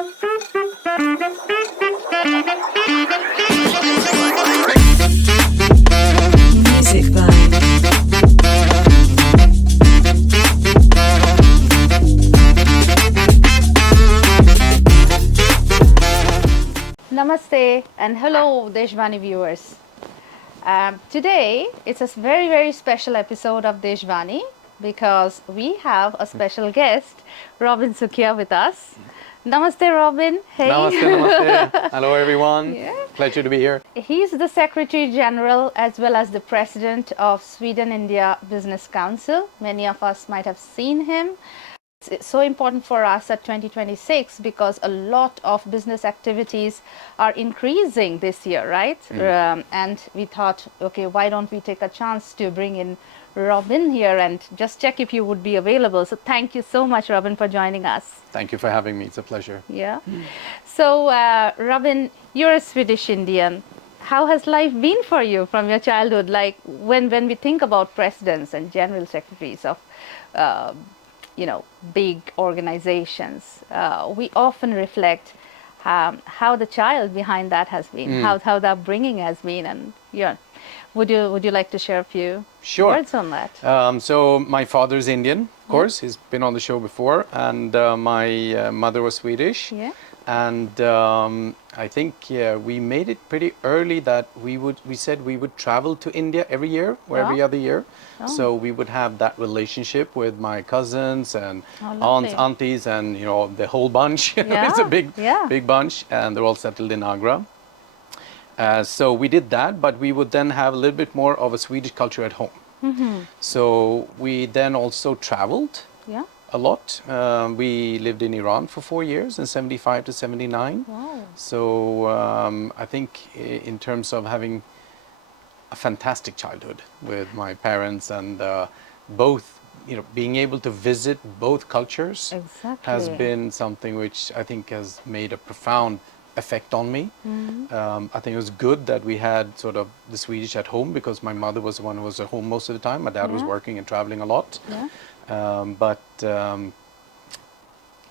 Music vibe. Namaste and hello Deshvaani viewers. Today it's a very very special episode of Deshvaani because we have a special guest, Robin Sukhia, with us. Namaste Robin. Hey. Namaste, namaste. Hello everyone. Yeah. Pleasure to be here. He's the Secretary General as well as the President of Sweden-India Business Council. Many of us might have seen him. It's so important for us at 2026 because a lot of business activities are increasing this year, right? And we thought, okay, why don't we take a chance to bring in Robin here and just check if you would be available. So thank you so much, Robin, for joining us. Thank you for having me. It's a pleasure. Yeah. So, Robin, you're a Swedish-Indian. How has life been for you from your childhood? Like when we think about presidents and general secretaries of big organizations, we often reflect how the child behind that has been, how the upbringing has been, and would you like to share a few words on that? So my father is Indian, of course. He's been on the show before, and my mother was Swedish. Yeah. And I think we made it pretty early that we said we would travel to India every year or every other year. So we would have that relationship with my cousins and aunts, aunties, and the whole bunch. It's a big bunch, and they're all settled in Agra. So we did that, but we would then have a little bit more of a Swedish culture at home. So we then also traveled. Yeah. A lot. We lived in Iran for 4 years, in 75 to 79. Wow. So I think in terms of having a fantastic childhood with my parents and both, being able to visit both cultures has been something which I think has made a profound effect on me. I think it was good that we had sort of the Swedish at home because my mother was the one who was at home most of the time. My dad was working and traveling a lot. Yeah. But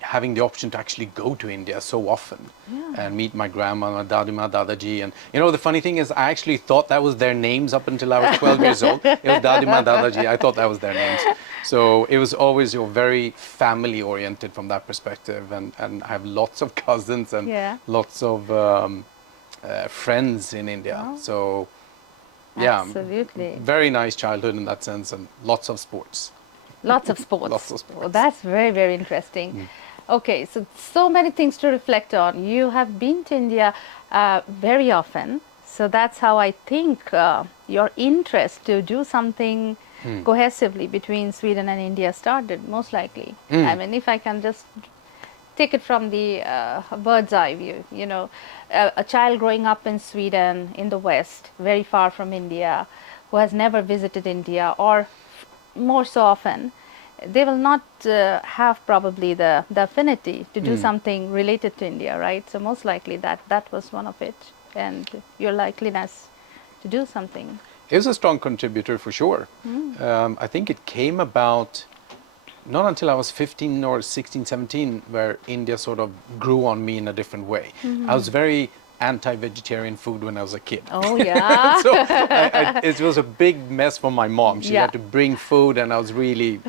having the option to actually go to India so often and meet my grandma, my dadima, dadaji, and the funny thing is I actually thought that was their names up until I was 12 years old. It was dadima, dadaji. I thought that was their names. So it was always very family oriented from that perspective, and I have lots of cousins and lots of friends in India. Wow. So Absolutely. very nice childhood in that sense, and lots of sports. Lots of sports. Lots of sports. Well, that's very, very interesting. Okay, so many things to reflect on. You have been to India very often. So that's how I think your interest to do something cohesively between Sweden and India started, most likely. I mean, if I can just take it from the bird's eye view, a child growing up in Sweden, in the West, very far from India, who has never visited India, or more so often, they will not have probably the affinity to do something related to India, right? So most likely that was one of it, and your likeliness to do something. It was a strong contributor for sure. I think it came about not until I was 15 or 16, 17 where India sort of grew on me in a different way. I was very anti-vegetarian food when I was a kid. Oh yeah. So it was a big mess for my mom. She had to bring food, and I was really,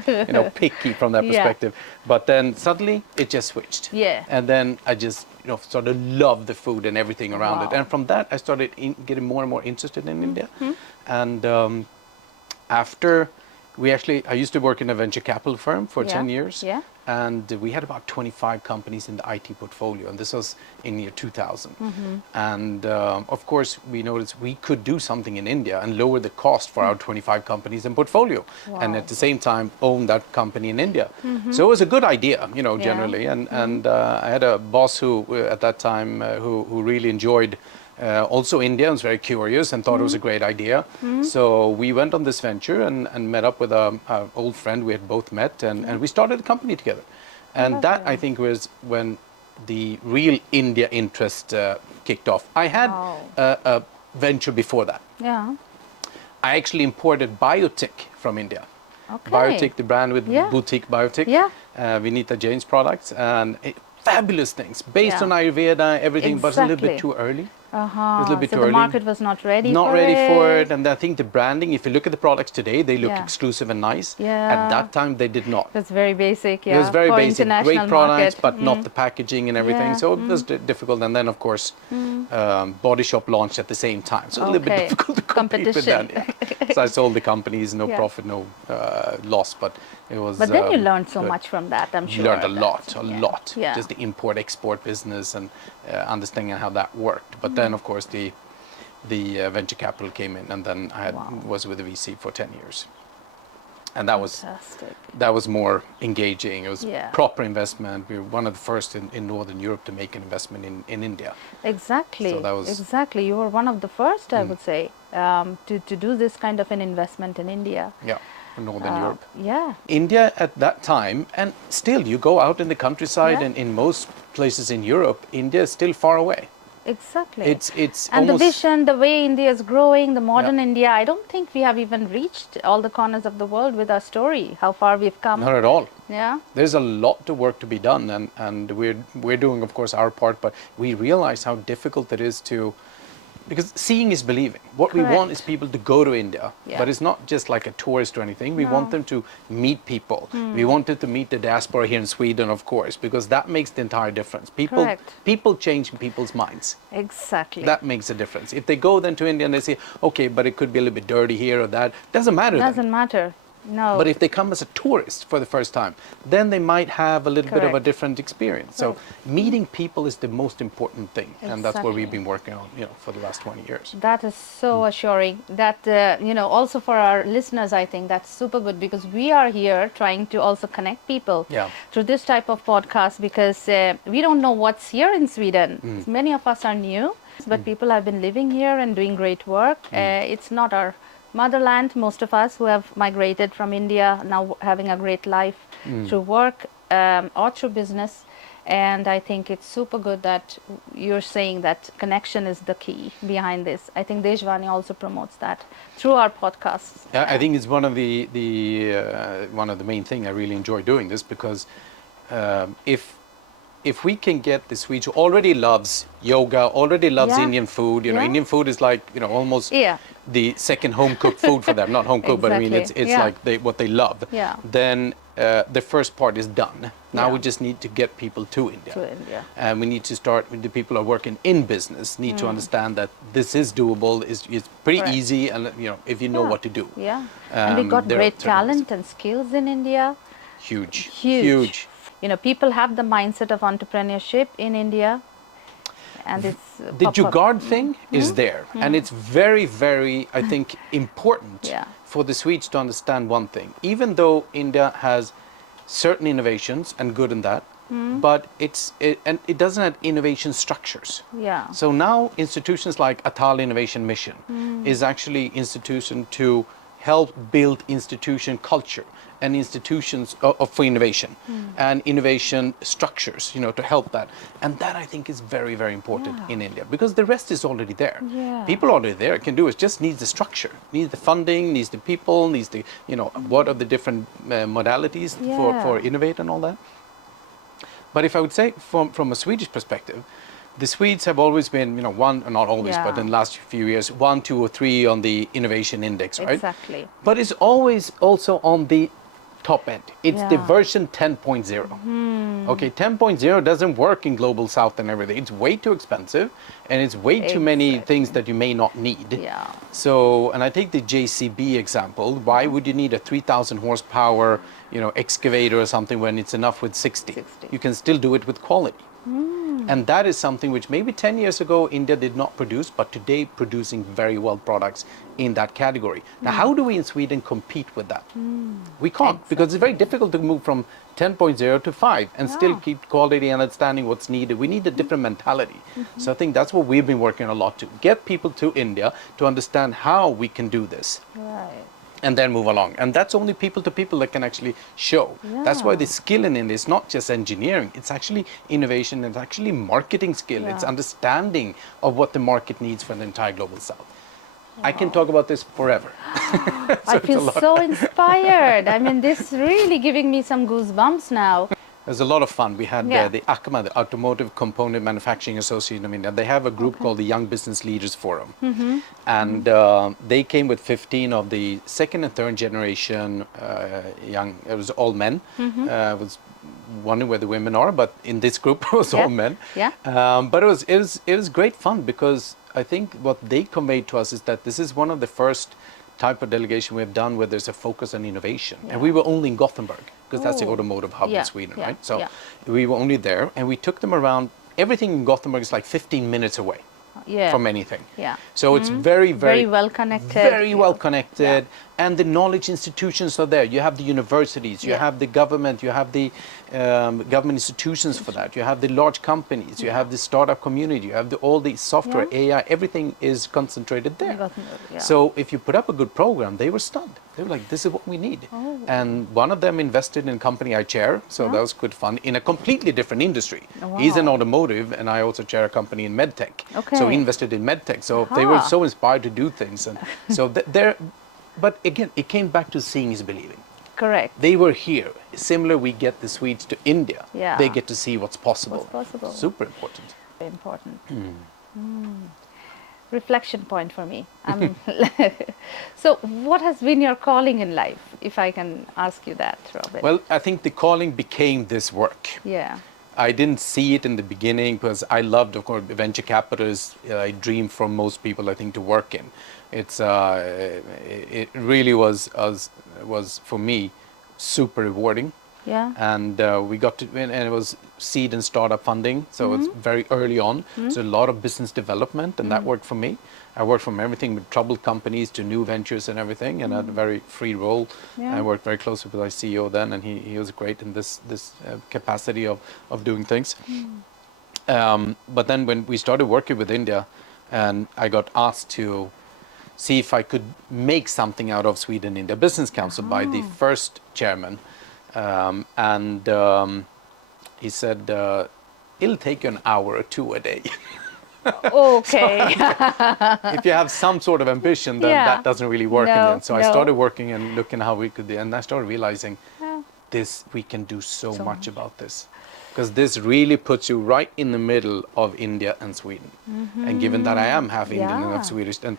picky from that perspective. But then suddenly it just switched. Yeah. And then I just, sort of loved the food and everything around it. And from that, I started getting more and more interested in India. And after I used to work in a venture capital firm for 10 years. Yeah. And we had about 25 companies in the IT portfolio, and this was in year 2000. And of course, we noticed we could do something in India and lower the cost for our 25 companies in portfolio, and at the same time own that company in India. So it was a good idea, generally. And I had a boss who, at that time, who really enjoyed also India, and was very curious and thought it was a great idea. So we went on this venture and met up with an old friend we had both met, and we started the company together. And that, I think, was when the real India interest kicked off. I had a venture before that. Yeah. I actually imported Biotic from India. Okay. Biotic, the brand with boutique Biotic. Vinita Jain's products, and fabulous things based Yeah. on Ayurveda, everything, but it's a little bit Exactly. too early. Uh-huh. It was a little bit So too the early. market was not ready Not for ready for it. it, and I think the branding, if you look at the products today, they look Yeah. exclusive and nice. Yeah. At that time, they did not. That's very basic, It was yeah. very For basic, international great products, market. but not the packaging and everything. Yeah, So it was difficult. And then, of course, Body Shop launched at the same time. So a little bit Okay. difficult to compete with Competition. that. Yeah. So I sold the companies, no Yeah. profit, no loss, but it was. But then you learned so good. much from that, I'm sure. Learned a that- lot. Yeah. Just the import-export business and understanding how that worked. But then, of course, the venture capital came in, and then I was with the VC for 10 years. And Fantastic. that was more engaging. It was Yeah. proper investment. We were one of the first in Northern Europe to make an investment in India. Exactly. So that was- Exactly. You were one of the first, I would say, to do this kind of an investment in India. Yeah, in Northern Europe. Yeah. India at that time, and still you go out in the countryside Yeah. and in most places in Europe, India is still far away. Exactly. It's and the almost vision, the way India is growing, the modern Yeah. India, I don't think we have even reached all the corners of the world with our story, how far we've come. not at all. Yeah. There's a lot of work to be done, and we're doing, of course, our part, but we realize how difficult it is to, because seeing is believing. What we want Correct. is people to go to India, Yeah. but it's not just like a tourist or anything. We No. want them to meet people. We want them to meet the diaspora here in Sweden, of course, because that makes the entire difference. Correct. People change people's minds. Exactly. That makes a difference. If they go then to India and they say, okay, but it could be a little bit dirty here or that, doesn't matter then. Doesn't matter. No. But if they come as a tourist for the first time, then they might have a little bit of a Correct. different experience. So meeting people is the most important thing, and that's what we've Exactly. been working on, for the last 20 years. That is so assuring. That, also for our listeners, I think that's super good, because we are here trying to also connect people Yeah. through this type of podcast, because we don't know what's here in Sweden. Many of us are new, but people have been living here and doing great work. It's not our motherland. Most of us who have migrated from India now having a great life through work or through business. And I think it's super good that you're saying that connection is the key behind this. I think Deshvaani also promotes that through our podcasts. Yeah, I think it's one of the one of the main thing I really enjoy doing this, because if we can get the Swedes who already loves yoga, already loves Yeah. Indian food, Yeah. Indian food is like almost Yeah. the second home cooked food for them. Not home cooked, but I mean it's Exactly. Yeah. like what they love. Yeah. Then the first part is done. Now Yeah. we just need to get people to India. To India. And we need to start with the people who are working in business need to understand that this is doable. It's pretty Correct. easy, and if you know Yeah. what to do. Yeah. And we got they're great tremendous. talent and skills in India. Huge. Huge. People have the mindset of entrepreneurship in India, and it's The pop up. Jugaad thing is there, and it's very, very, I think, important Yeah. for the Swedes to understand one thing. Even though India has certain innovations and good in that, but it doesn't have innovation structures. Yeah. So now institutions like Atal Innovation Mission is actually institution to help build institution culture and institutions for innovation and innovation structures, to help that. And that I think is very, very important Yeah. in India, because the rest is already there. Yeah. People already there can do it. Just needs the structure, needs the funding, needs the people, needs the, what are the different modalities Yeah. for innovate and all that. But if I would say from a Swedish perspective, the Swedes have always been, one, not always, Yeah. but in the last few years, 1, 2, or 3 on the innovation index, right? Exactly. But it's always also on the top end. It's the Yeah. version 10.0. Okay, 10.0 doesn't work in global south and everything. It's way too expensive, and it's way too many Exactly. things that you may not need. Yeah. So, and I take the JCB example. Why would you need a 3,000 horsepower, excavator or something when it's enough with 60? 60. You can still do it with quality. And that is something which maybe 10 years ago India did not produce, but today producing very well products in that category. Now, how do we in Sweden compete with that? We can't, because it's very difficult to move from 10.0 to 5 and still Yeah. keep quality and understanding what's needed. We need a different mentality. So I think that's what we've been working a lot to get people to India to understand how we can do this. Right. And then move along. And that's only people to people that can actually show. That's why Yeah. the skill in India is not just engineering, it's actually innovation, it's actually marketing skill, it's Yeah. understanding of what the market needs for the entire global south. I can talk about this forever. I feel so inspired. I mean, this is really giving me some goosebumps now. was a lot of fun. We had Yeah. the ACMA, the Automotive Component Manufacturing Association of India. They have a group called the Young Business Leaders Forum. And they came with 15 of the second and third generation young, it was all men. I was wondering where the women are, but in this group it was all men. Yeah. But it was great fun because I think what they conveyed to us is that this is one of the first type of delegation we have done where there's a focus on innovation. And we were only in Gothenburg because that's the automotive hub in Sweden, right? So we were only there and we took them around. Everything in Gothenburg is like 15 minutes away from anything. Yeah. So it's very, Very well connected. very well connected. And the knowledge institutions are there. You have the universities, you have the government, you have the government institutions for that. You have the large companies, you have the startup community, you have all the software, AI, everything is concentrated there. So if you put up a good program, they were stunned. They were like, this is what we need. And one of them invested in a company I chair, so that was good fun, in a completely different industry. He's in automotive, and I also chair a company in medtech. So he invested in medtech. So they were so inspired to do things. And so but again, it came back to seeing is believing. Correct. They were here. Similar, we get the Swedes to India. Yeah. They get to see what's possible. What's possible. Super important. Very important. Reflection point for me. So what has been your calling in life, if I can ask you that, Robin? Well, I think the calling became this work. Yeah. I didn't see it in the beginning because I loved, of course, venture capital is a dream for most people, I think, to work in. It really was for me super rewarding. Yeah. And we got to, and it was seed and startup funding, so it's very early on. So a lot of business development, and that worked for me. I worked from everything with troubled companies to new ventures and everything, and I had a very free role. Yeah. I worked very closely with our CEO then, and he was great in this capacity of doing things. But then when we started working with India, and I got asked to see if I could make something out of Sweden-India Business Council by the first chairman. He said, it'll take you an hour or two a day. Okay. If you have some sort of ambition, then that doesn't really work in the end. So I started working and looking how we could do, and I started realizing we can do so much about this. Because this really puts you right in the middle of India and Sweden. And given that I am half Indian and half Swedish, and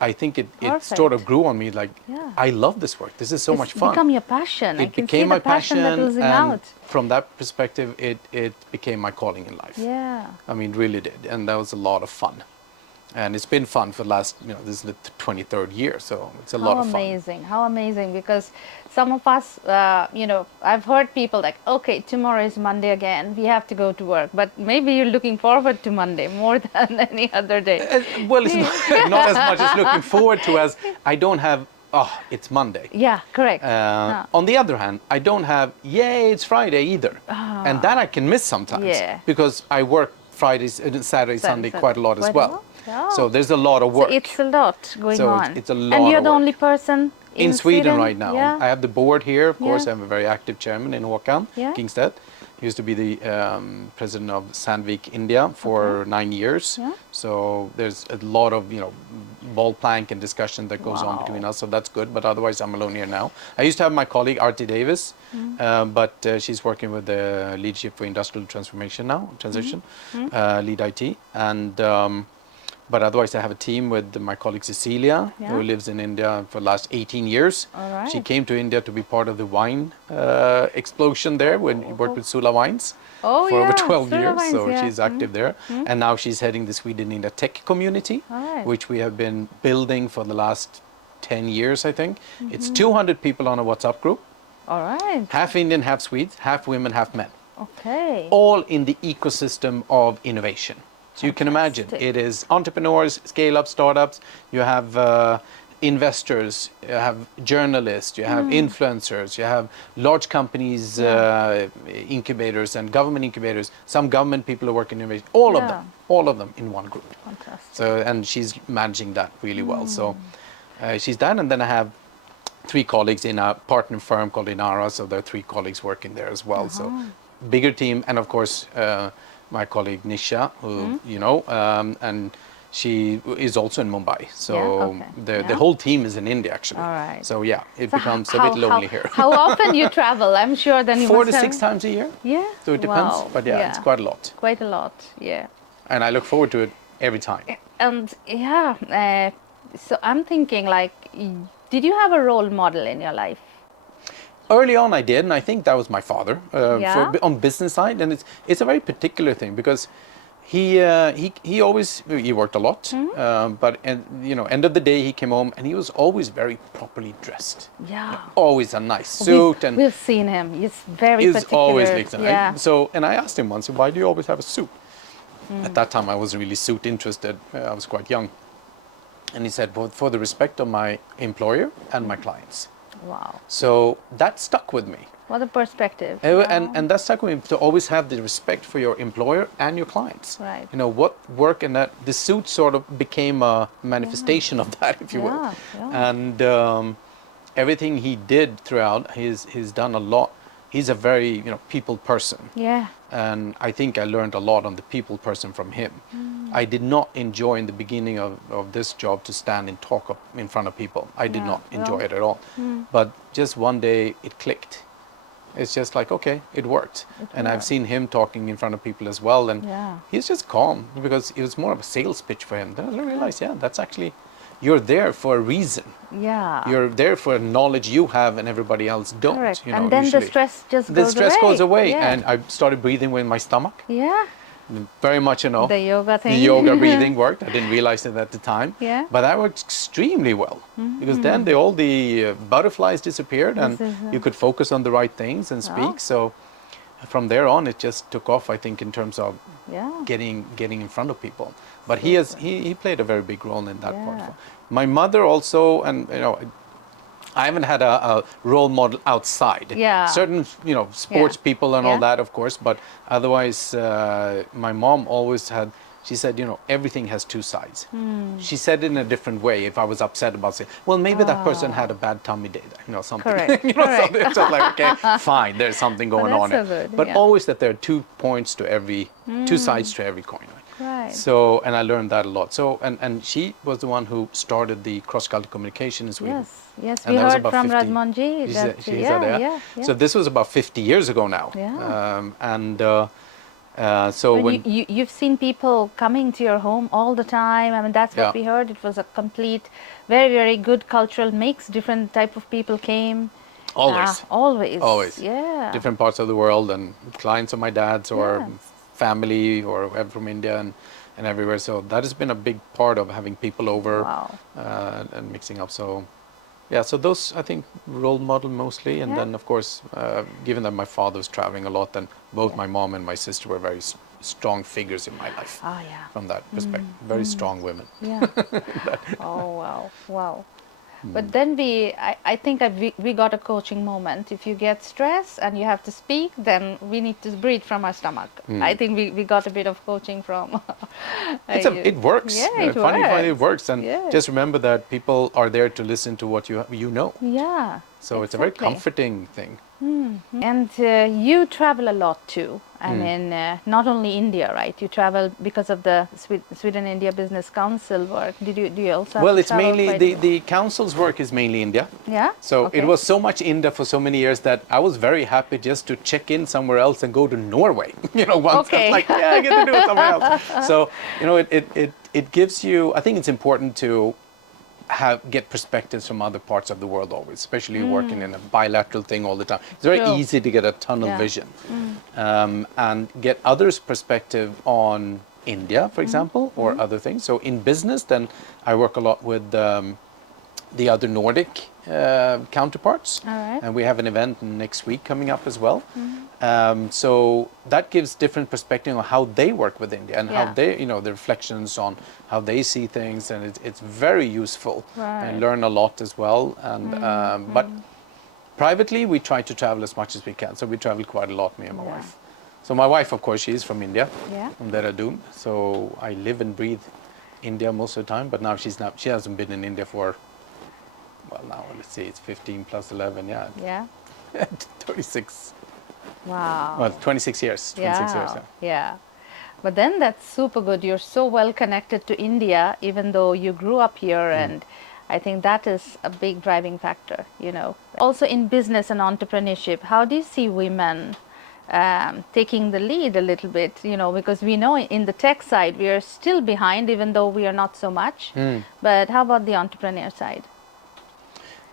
I think it sort of grew on me like, I love this work. This is so much fun. It's become your passion. It became my passion, and and from that perspective, it became my calling in life. Yeah. I mean, really did. And that was a lot of fun. And it's been fun for the last, this is the 23rd year, so it's a lot of fun. How amazing, because some of us, I've heard people like, okay, tomorrow is Monday again, we have to go to work, but maybe you're looking forward to Monday more than any other day. Well, it's not as much as looking forward to as I don't have, it's Monday. Yeah, correct. On the other hand, I don't have, yay, it's Friday either. And that I can miss sometimes because I work Fridays, Saturday, Sunday quite a lot as well. Yeah. So there's a lot of work. So it's a lot going on. It's a lot and you're of the work. only person in Sweden right now. Yeah. I have the board here, of course. I have a very active chairman in Håkan Kingstedt. He used to be the president of Sandvik India for 9 years. Yeah. So there's a lot of ball plank and discussion that goes on between us. So that's good. But otherwise, I'm alone here now. I used to have my colleague Arti Davis, but she's working with the leadership for industrial transformation now, lead IT, and. But otherwise, I have a team with my colleague Cecilia, who lives in India for the last 18 years. Right. She came to India to be part of the wine explosion there when we worked with Sula Wines for over 12 Sula years. Wines, So she's active there. And now she's heading the Sweden-India tech community, which we have been building for the last 10 years, I think. It's 200 people on a WhatsApp group. All right. Half Indian, half Swedes, half women, half men. Okay. All in the ecosystem of innovation. So you can imagine, it is entrepreneurs, scale-up startups, you have investors, you have journalists, you have influencers, you have large companies, incubators and government incubators, some government people who work in innovation, all of them in one group. Fantastic. So, and she's managing that really well. So she's done, and then I have 3 colleagues in a partner firm called Inara, so there are 3 colleagues working there as well. So bigger team, and of course, my colleague Nisha, who and she is also in Mumbai. So okay. the whole team is in India actually. All right. So yeah, it So becomes a bit lonely here. How often you travel? I'm sure then you 4 must to have... 6 times a year. Yeah. So it depends, Wow. but yeah, it's quite a lot. Quite a lot. Yeah. And I look forward to it every time. And yeah, so I'm thinking like, did you have a role model in your life? Early on, I did, and I think that was my father Yeah? on business side, and it's a very particular thing because he always he worked a lot, but end of the day he came home and he was always very properly dressed. Yeah. Always a nice suit, and we've seen him. He's very he's particular. always mixed. Yeah. So, and I asked him once, why do you always have a suit? At that time, I wasn't really suit interested. I was quite young, and he said, for the respect of my employer and my clients. Wow. So that stuck with me. What a perspective. And that stuck with me, to always have the respect for your employer and your clients. Right. What work, and that the suit sort of became a manifestation of that, if you will. Yeah. And everything he did throughout, he's done a lot. He's a very people person. Yeah. And I think I learned a lot on the people person from him. I did not enjoy in the beginning of this job to stand and talk up in front of people. I did not enjoy it at all. But just one day it clicked. It's just like, okay, it worked. And I've seen him talking in front of people as well. And he's just calm, because it was more of a sales pitch for him. Then I realized, that's actually, you're there for a reason. Yeah. You're there for knowledge you have and everybody else don't. Correct. And then usually. the stress just goes away. The stress goes away. Yeah. And I started breathing with my stomach. Yeah. Very much, The yoga thing. The yoga breathing worked. I didn't realize it at the time. Yeah. But that worked extremely well, because then all the butterflies disappeared, and you could focus on the right things and speak. So from there on, it just took off, I think, in terms of getting in front of people. But he played a very big role in that part. My mother also, and I haven't had a role model outside. Yeah. Certain, sports people and all that, of course, but otherwise, my mom always had, she said, everything has two sides. She said it in a different way. If I was upset about saying, well, maybe that person had a bad tummy day, something. Correct. Something. It's just like, okay, fine, there's something going on. So good. But always that there are 2 points to every, 2 sides to every coin. Right. So, and I learned that a lot. So, and she was the one who started the cross-cultural communication in Sweden. Yes, And we that was heard about from 50 Radmonji. Yeah. So this was about 50 years ago now. Yeah. So But when you've seen people coming to your home all the time. I mean, that's what we heard. It was a complete, very, very good cultural mix. Different type of people came. Always. Yeah. Different parts of the world, and clients of my dad's or family or whoever from India and everywhere. So that has been a big part of having people over and mixing up. So so those, I think, role model mostly. And then, of course, given that my father was traveling a lot, then both my mom and my sister were very strong figures in my life. From that perspective. Very strong women. Yeah. Wow. But then I think we got a coaching moment. If you get stressed and you have to speak, then we need to breathe from our stomach. I think we got a bit of coaching from... it works. Yeah, it Funny, works. it works. And just remember that people are there to listen to what you know. Yeah. So it's a very comforting thing. And you travel a lot too. I mean, not only India, right? You travel because of the Sweden-India Business Council work. Do you also have Well, to it's travel mainly, the council's work is mainly India. Yeah? So it was so much India for so many years that I was very happy just to check in somewhere else and go to Norway. Once I was like, I get to do it somewhere else. So, it gives you, I think it's important to get perspectives from other parts of the world always, especially working in a bilateral thing all the time. It's very easy to get a tunnel vision and get others' perspective on India, for example, or other things. So in business, then I work a lot with the other Nordic counterparts. All right. And we have an event next week coming up as well. So that gives different perspective on how they work with India and how they, the reflections on how they see things, and it's very useful. Right. And learn a lot as well. And but privately, we try to travel as much as we can. So we travel quite a lot, me and my wife. So my wife, of course, she's from India, from Dehradun. So I live and breathe India most of the time. But now she hasn't been in India for, well, now let's see, it's 15 plus 11, 36. Wow. Well, 26 years. 26 years. Yeah. But then that's super good. You're so well connected to India, even though you grew up here, and I think that is a big driving factor, you know. Also in business and entrepreneurship, how do you see women taking the lead a little bit, you know, because we know in the tech side we are still behind, even though we are not so much. But how about the entrepreneur side?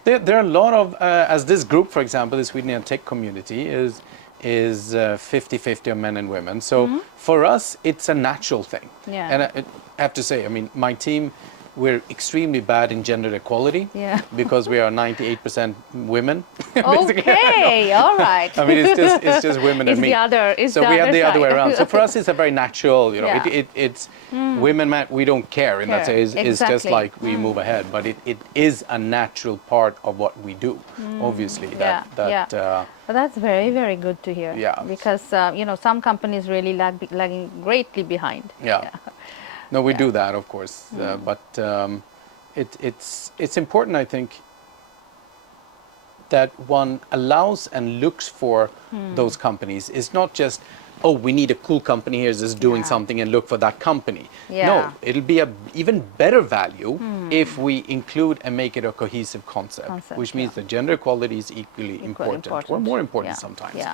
There are a lot of, as this group, for example, the Sweden tech community is 50-50 of men and women. So for us, it's a natural thing. Yeah. And I have to say, I mean, my team, we're extremely bad in gender equality because we are 98% women. Okay, all right. I mean, it's just women and me. So we have the side. other way around. So for us, it's a very natural, you know, Yeah. it's women, men, we don't care. And that's it's just Exactly. like we move ahead. But it is a natural part of what we do, obviously. But that's very, very good to hear. Yeah. Because, you know, some companies really lagging greatly behind. Yeah. No, we do that, of course, but it's important, I think, that one allows and looks for those companies. It's not just, oh, we need a cool company here that's doing something and look for that company. Yeah. No, it'll be a even better value if we include and make it a cohesive concept, which means that gender equality is equally important, or more important sometimes.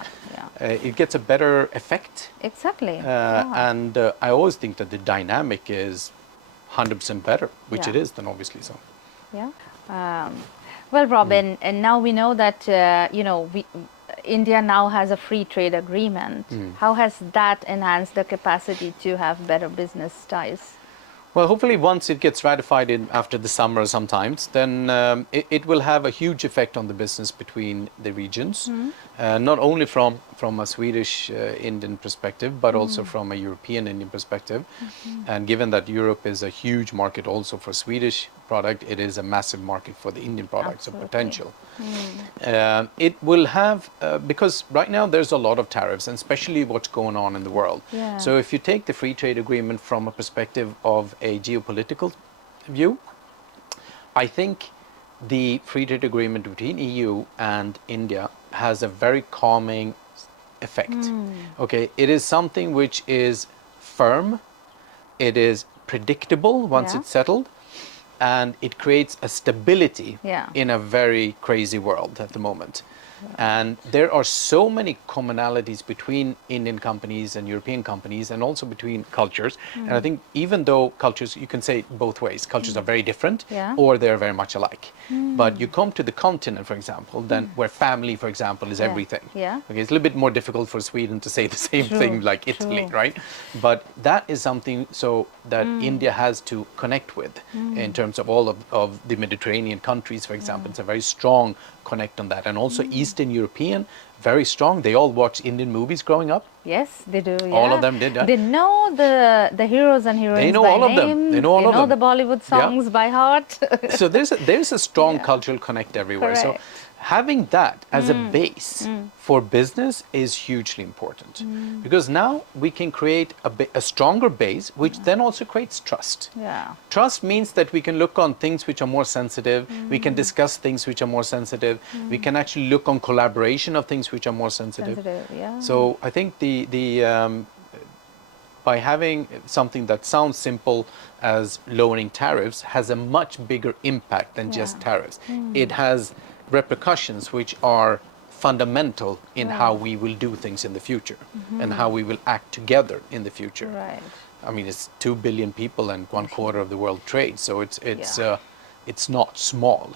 It gets a better effect. Exactly. And I always think that the dynamic is 100% better, which it is then obviously so. Yeah. Well, Robin, and now we know that, you know, India now has a free trade agreement. How has that enhanced the capacity to have better business ties? Well, hopefully once it gets ratified after the summer sometimes, then it will have a huge effect on the business between the regions, not only from a Swedish-Indian perspective, but also from a European-Indian perspective. And given that Europe is a huge market also for Swedish product, it is a massive market for the Indian products of potential. It will have, because right now there's a lot of tariffs, and especially what's going on in the world. So if you take the free trade agreement from a perspective of a geopolitical view, I think the free trade agreement between EU and India has a very calming effect. Okay, it is something which is firm, it is predictable once it's settled, and it creates a stability in a very crazy world at the moment. And there are so many commonalities between Indian companies and European companies, and also between cultures. And I think even though cultures, you can say both ways, cultures are very different or they're very much alike. But you come to the continent, for example, then where family, for example, is everything. Okay, it's a little bit more difficult for Sweden to say the same thing like Italy, right? But that is something so that India has to connect with in terms of all of the Mediterranean countries, for example. It's a very strong connect on that. And also Eastern European, very strong. They all watched Indian movies growing up. Yes, they do. All of them did. They know the heroes and heroines. They know by all of them. name. They know all of them. They know the Bollywood songs by heart. So there's a strong cultural connect everywhere. Correct. So having that as a base for business is hugely important, because now we can create a stronger base, which then also creates trust. Trust means that we can look on things which are more sensitive, we can discuss things which are more sensitive, we can actually look on collaboration of things which are more sensitive. So I think by having something that sounds simple as lowering tariffs has a much bigger impact than just tariffs. It has repercussions which are fundamental in how we will do things in the future and how we will act together in the future. I mean, it's 2 billion people and 1/4 of the world trade, so it's not small.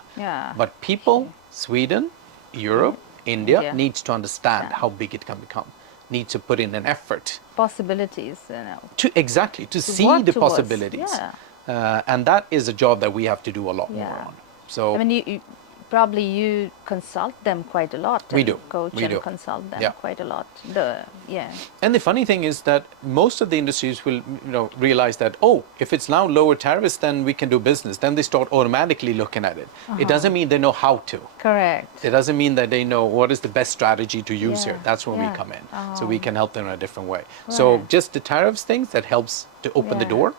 But people, Sweden, Europe, India needs to understand how big it can become. Needs to put in an effort. Possibilities, you know. To see the possibilities. And that is a job that we have to do a lot more on. So I mean, you consult them quite a lot. We do. Coach and consult them quite a lot. And the funny thing is that most of the industries will, realize that, if it's now lower tariffs, then we can do business. Then they start automatically looking at it. It doesn't mean they know how to. Correct. It doesn't mean that they know what is the best strategy to use here. That's when we come in. So we can help them in a different way. So just the tariffs things, that helps to open the door.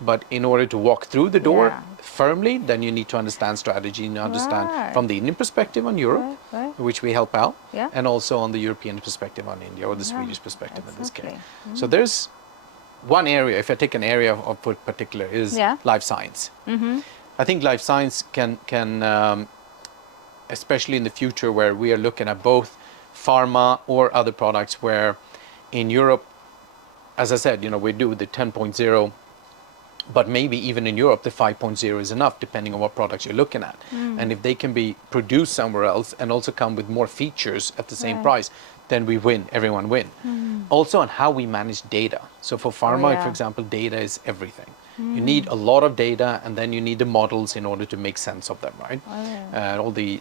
But in order to walk through the door firmly, then you need to understand strategy and understand from the Indian perspective on Europe, which we help out, and also on the European perspective on India, or the Swedish perspective in this case. So one area, if I take an area of particular, is Yeah. life science. I think life science can especially in the future where we are looking at both pharma or other products, where in Europe, as I said, we do the 10.0, but maybe even in Europe the 5.0 is enough depending on what products you're looking at. And if they can be produced somewhere else and also come with more features at the same Right. price, then we win, everyone win. Also on how we manage data. So for pharma, yeah. for example, data is everything. You need a lot of data, and then you need the models in order to make sense of them, right? All the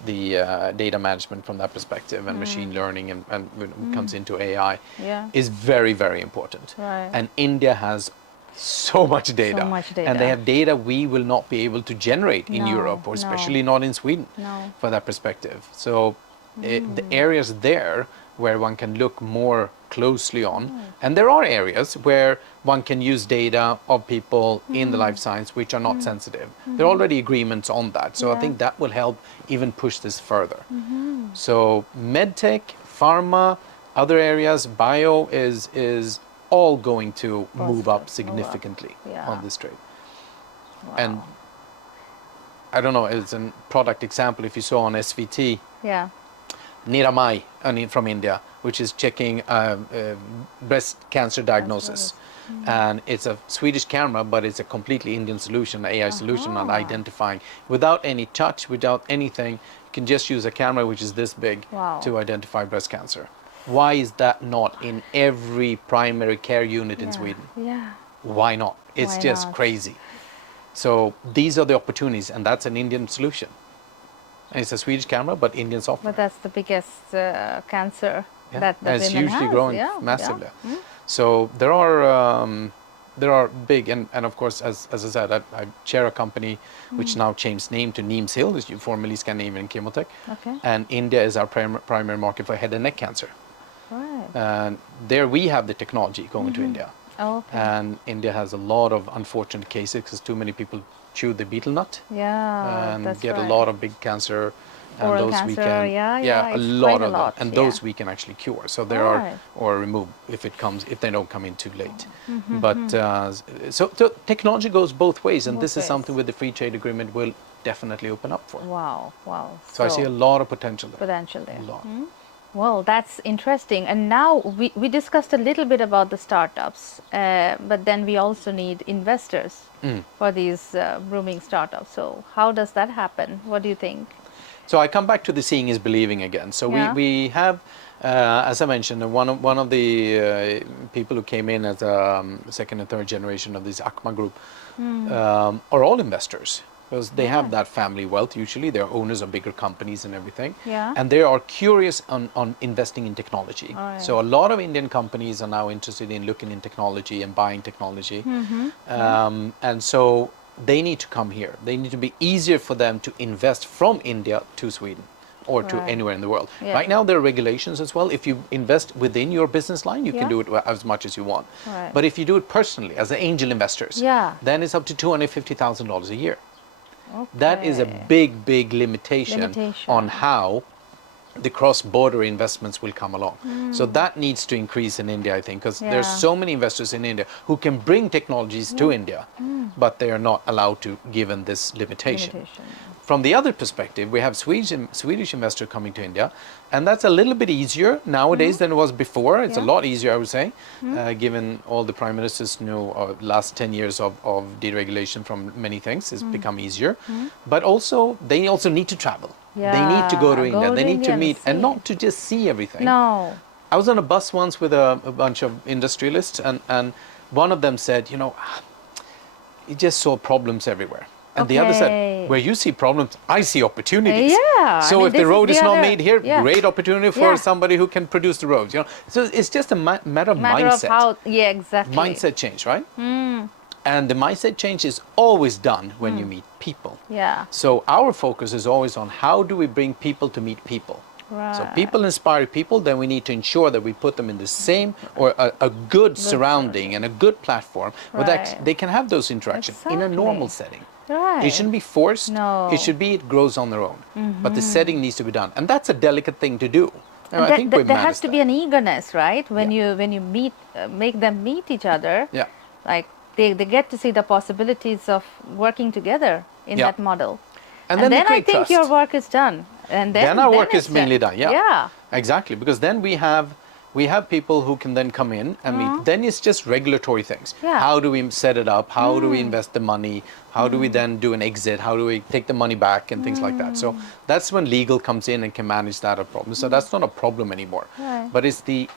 data management from that perspective, and machine learning, and when it comes into AI, Yeah. is very, very important. Right. And India has so much data. much data. And they have data we will not be able to generate in No, Europe, or no. especially not in Sweden, No. for that perspective. So the areas there where one can look more closely on, and there are areas where one can use data of people in the life science which are not sensitive. There are already agreements on that. So I Yeah. think that will help even push this further. So medtech, pharma, other areas, bio is all going to move Positive, up move up. significantly Yeah. on this trade. And I don't know, as a product example, if you saw on SVT, Yeah. Niramai from India, which is checking breast cancer diagnosis. And it's a Swedish camera, but it's a completely Indian solution, AI solution on identifying without any touch, without anything. You can just use a camera which is this big Wow. to identify breast cancer. Why is that not in every primary care unit in Sweden? Yeah. Why not? It's Why just not? crazy. So these are the opportunities, and that's an Indian solution. And it's a Swedish camera, but Indian software. But that's the biggest cancer Yeah. that And it's women hugely has. growing Yeah. massively. Yeah. So there are big, and of course, as I said, I chair a company which now changed name to Neems Hill, is formerly Scandinavian Chemotech. Okay. And India is our primary market for head and neck cancer. Right. And there we have the technology going to India. Oh, okay. And India has a lot of unfortunate cases because too many people chew the beetle nut Yeah. and That's get right. a lot of big cancer. And Oral those we cancer, can, yeah, a it's lot quite a of lot, them, and yeah. those we can actually cure. So there are, Right. or remove if they don't come in too late. But so technology goes both ways, and Both this is ways. something with the free trade agreement will definitely open up for. Wow. Wow. So I see a lot of potential there. potential there. A lot. Well, that's interesting. And now we discussed a little bit about the startups, but then we also need investors for these booming startups. So how does that happen? What do you think? So I come back to the seeing is believing again. So Yeah. we have, as I mentioned, one of the people who came in as a second and third generation of this ACMA group are all investors, because they have that family wealth. Usually they're owners of bigger companies and everything. Yeah. And they are curious on investing in technology. Oh, yeah. So a lot of Indian companies are now interested in looking in technology and buying technology. And so they need to come here. They need to be easier for them to invest from India to Sweden or to Right. anywhere in the world. Yeah. Right now there are regulations as well. If you invest within your business line, you Yeah. can do it as much as you want. Right. But if you do it personally as an angel investors, Yeah. then it's up to $250,000 a year. Okay. That is a big limitation on how the cross-border investments will come along. So that needs to increase in India, I think, because there's Yeah. so many investors in India who can bring technologies to India, but they are not allowed to, given this limitation. From the other perspective, we have Swedish investor coming to India, and that's a little bit easier nowadays than it was before. It's a lot easier, I would say, given all the prime ministers last 10 years of deregulation from many things. It's become easier. But also, they also need to travel. They need to go to Yeah, India. go They to need to India and meet, and see. not to just see everything. No. I was on a bus once with a bunch of industrialists, and one of them said, he just saw problems everywhere. And the other Okay. said, where you see problems, I see opportunities. Yeah, I So mean, if this the is road the is not other- made here, yeah. great opportunity for Yeah. somebody who can produce the roads. So it's just a matter of Matter mindset. of how, yeah, exactly. Mindset change, right? And the mindset change is always done when you meet people. Yeah. So our focus is always on how do we bring people to meet people. So Right. people inspire people, then we need to ensure that we put them in the same or a good surrounding and a good platform where Right. they can have those interactions in a normal Exactly. setting. Right. It shouldn't be forced. No. It should be it grows on their own. But the setting needs to be done. And that's a delicate thing to do. And I think we've there has managed to that. be an eagerness, right? When Yeah. you meet, make them meet each other. Yeah. Like they get to see the possibilities of working together in Yeah. that model. And then they I create think trust. your work is done. And Then our work it's is mainly done. Yeah. Yeah. Exactly. Because then we have people who can then come in and meet. Then it's just regulatory things. Yeah. How do we set it up? How do we invest the money? How do we then do an exit? How do we take the money back and things like that? So that's when legal comes in and can manage that problem. So that's not a problem anymore. Right. But it's the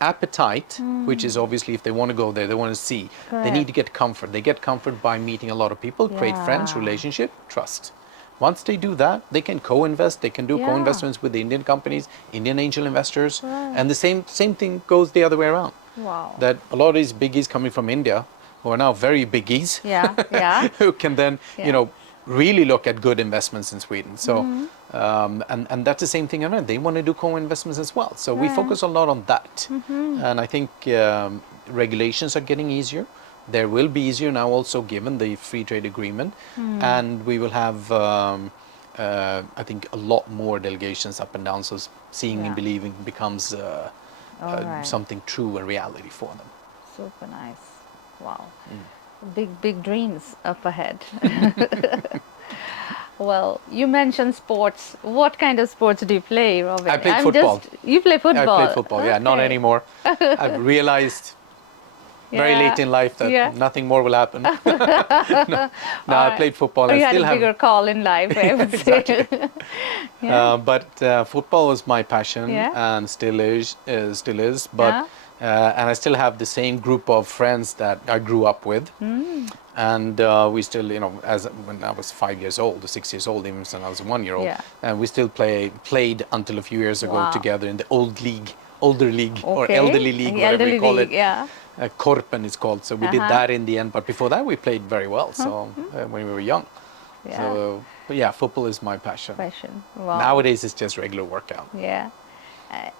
appetite, which is obviously if they want to go there, they want to see. They need to get comfort. They get comfort by meeting a lot of people, create friends, Yeah. relationship, trust. Once they do that, they can co-invest. They can do Yeah. co-investments with the Indian companies, Indian angel investors, Right. and the same thing goes the other way around. Wow. That a lot of these biggies coming from India, who are now very biggies, Yeah, yeah. who can then Yeah. really look at good investments in Sweden. So and that's the same thing around. They want to do co-investments as well. So we Right. focus a lot on that, and I think regulations are getting easier. There will be easier now also given the free trade agreement, and we will have I think a lot more delegations up and down, so seeing and Yeah. believing becomes Alright. something true and reality for them. Super nice. Wow. Big dreams up ahead. Well, you mentioned sports. What kind of sports do you play, Robin? I play football. You play football? I play football, yeah, not Okay. anymore. I've realized very Yeah. late in life that Yeah. nothing more will happen. No, I played football. You I had still a have, bigger call in life, I would say. Yeah. but football was my passion Yeah. and still is. But and I still have the same group of friends that I grew up with, and we still, as when I was 5 years old, or 6 years old, even when I was a 1 year old, Yeah. and we still played until a few years ago Wow. together in the older league or Okay. elderly league, whatever Elderly we call league, it. yeah. Korpen is called. So we did that in the end, but before that we played very well. So when we were young. Yeah. So, but yeah, football is my passion. Passion. Wow. Nowadays it's just regular workout. Yeah.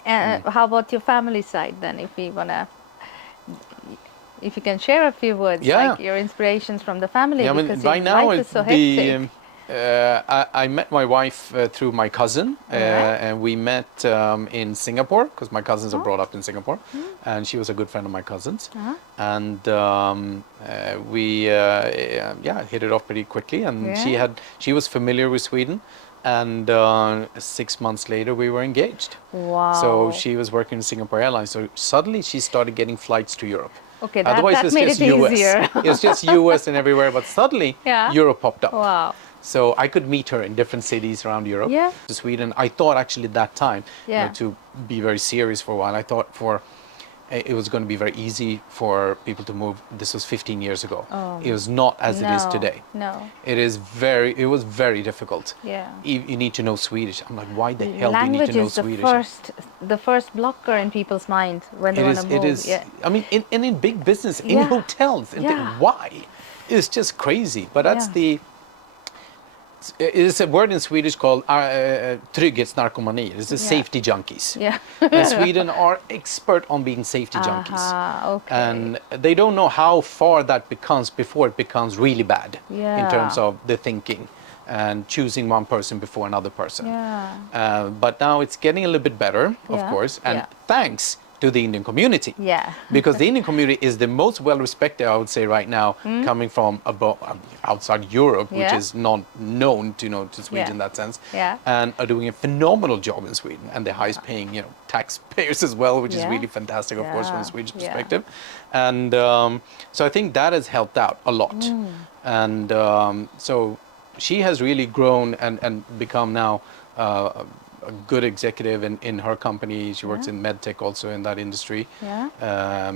And how about your family side then? If you can share a few words, Yeah. like your inspirations from the family, Yeah, I mean, because right your now life is so hectic. I met my wife through my cousin, Alright. and we met in Singapore because my cousins are brought up in Singapore, and she was a good friend of my cousin's, and we hit it off pretty quickly, and she was familiar with Sweden, and 6 months later we were engaged. Wow. So she was working in Singapore Airlines, so suddenly she started getting flights to Europe. Okay, that Otherwise, made just it US. easier. It was just US and everywhere, but suddenly Yeah. Europe popped up. Wow. So I could meet her in different cities around Europe. Yeah. To Sweden. I thought actually at that time, Yeah. to be very serious for a while, I thought it was going to be very easy for people to move. This was 15 years ago. It was not as it is No, today. no. It was very difficult. Yeah. You need to know Swedish. I'm like, why the hell do you need Language to know is the Swedish? first blocker in people's mind when they want to move. It is. Yeah. I mean, in big business, in Yeah. hotels, and Yeah. why? It's just crazy. But that's it is a word in Swedish called trygghetsnarkomani. It's the safety junkies. Yeah. And Sweden are expert on being safety junkies. Okay. And they don't know how far that becomes before it becomes really bad in terms Yeah. of the thinking and choosing one person before another person. Yeah. But now it's getting a little bit better, of Yeah. course, and Yeah. thanks to the Indian community. Yeah. Because the Indian community is the most well respected, I would say, right now, coming from outside Europe, which Yeah. is not known to Sweden Yeah. in that sense, Yeah. and are doing a phenomenal job in Sweden, and the highest paying, taxpayers as well, which is Yeah. really fantastic, of course, from a Swedish Yeah. perspective. And so I think that has helped out a lot, and so she has really grown and become now a good executive in her company. She works in medtech also in that industry,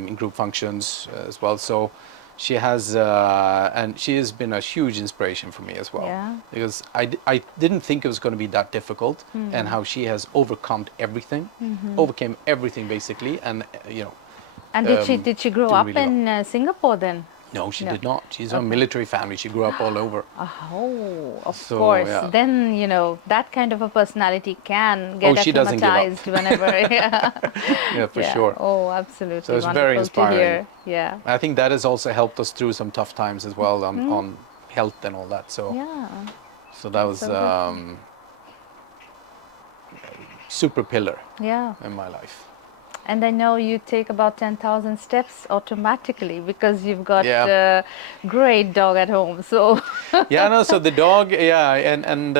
in group functions as well. So she has, and she has been a huge inspiration for me as well. Yeah. Because I didn't think it was going to be that difficult, and how she has overcome everything, overcame everything basically, and And did she grow doing up really in Singapore then? No, she No. did not. She's a military family. She grew up all over. Oh, of So, course. yeah. Then, that kind of a personality can get she doesn't give up. acclimatized whenever. Yeah. Yeah, for sure. Oh, absolutely. So it's wonderful very to inspiring. hear. Yeah. I think that has also helped us through some tough times as well on health and all that. So, Yeah. so that was so good. super pillar Yeah. in my life. And I know you take about 10,000 steps automatically because you've got Yeah. a great dog at home. So Yeah, no, so the dog, yeah, and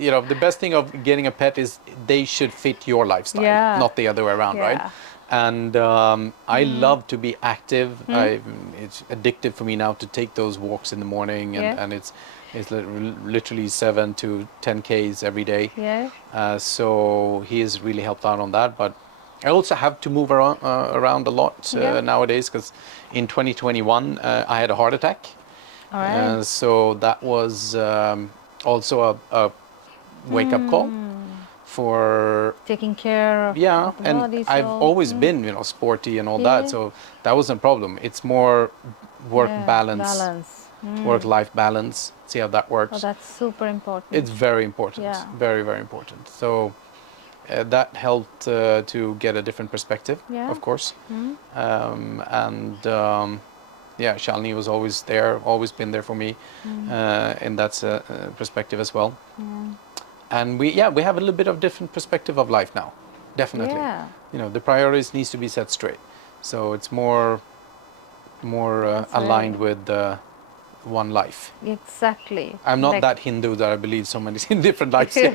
you know, the best thing of getting a pet is they should fit your lifestyle, Yeah. not the other way around, right? Yeah. And I love to be active. It's addictive for me now to take those walks in the morning, and, Yeah. and it's literally 7 to 10 Ks every day. Yeah. So he has really helped out on that. But I also have to move around a lot Yeah. nowadays, because in 2021 I had a heart attack. All right. So that was also a wake-up call for, Taking care of, yeah, of the and body. I've So always been, you know, sporty and all Yeah. that, so that wasn't a problem. It's more work yeah, balance, work-life balance, see how that Oh, works. that's super important. It's very important, Yeah. very, very important. So that helped to get a different perspective, Yeah. of course. Yeah, Shalini was always there, always been there for me in that perspective as well. And we have a little bit of different perspective of life now, definitely. Yeah. You know, the priorities needs to be set straight, so it's more That's aligned right. with one life. Exactly. I'm not Like- that Hindu that I believe so many different lives yet.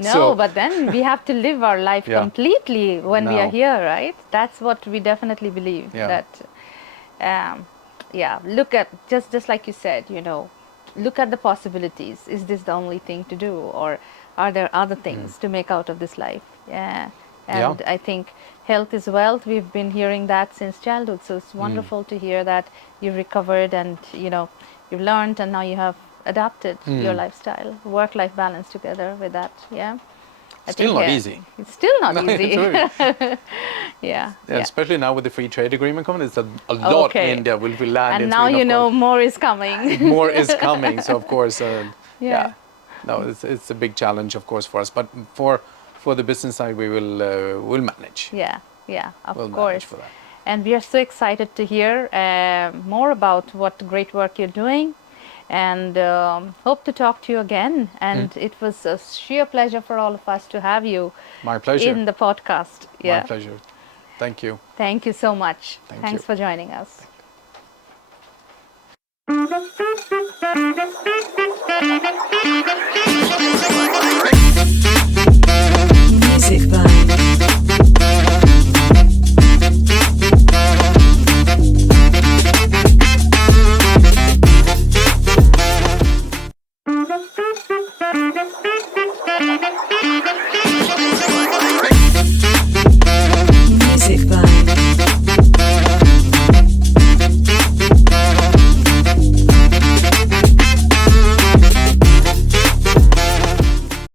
No, So- but then we have to live our life Yeah. completely when we are Now. here, right? That's what we definitely believe. Yeah. That, look at, just like you said, you know, look at the possibilities. Is this the only thing to do, or are there other things to make out of this life? Yeah. And I think health is wealth. We've been hearing that since childhood. So it's wonderful to hear that you've recovered and, you know, you've learned and now you have adapted your lifestyle, work-life balance together with that. Yeah. I Still think, not easy. It's still not No, easy. it's really- Yeah. Yeah, especially now with the free trade agreement coming, it's a lot Okay. in India will land And in now Sweden, you of know course. more is coming. More is coming, so of course, Yeah. no, it's a big challenge, of course, for us. But for the business side, we'll manage. Yeah, of We'll manage course. for that. And we are so excited to hear more about what great work you're doing, and hope to talk to you again. And it was a sheer pleasure for all of us to have you My pleasure. in the podcast. Yeah. My pleasure. Thank you. Thank you so much. Thank Thanks you. for joining us. Music by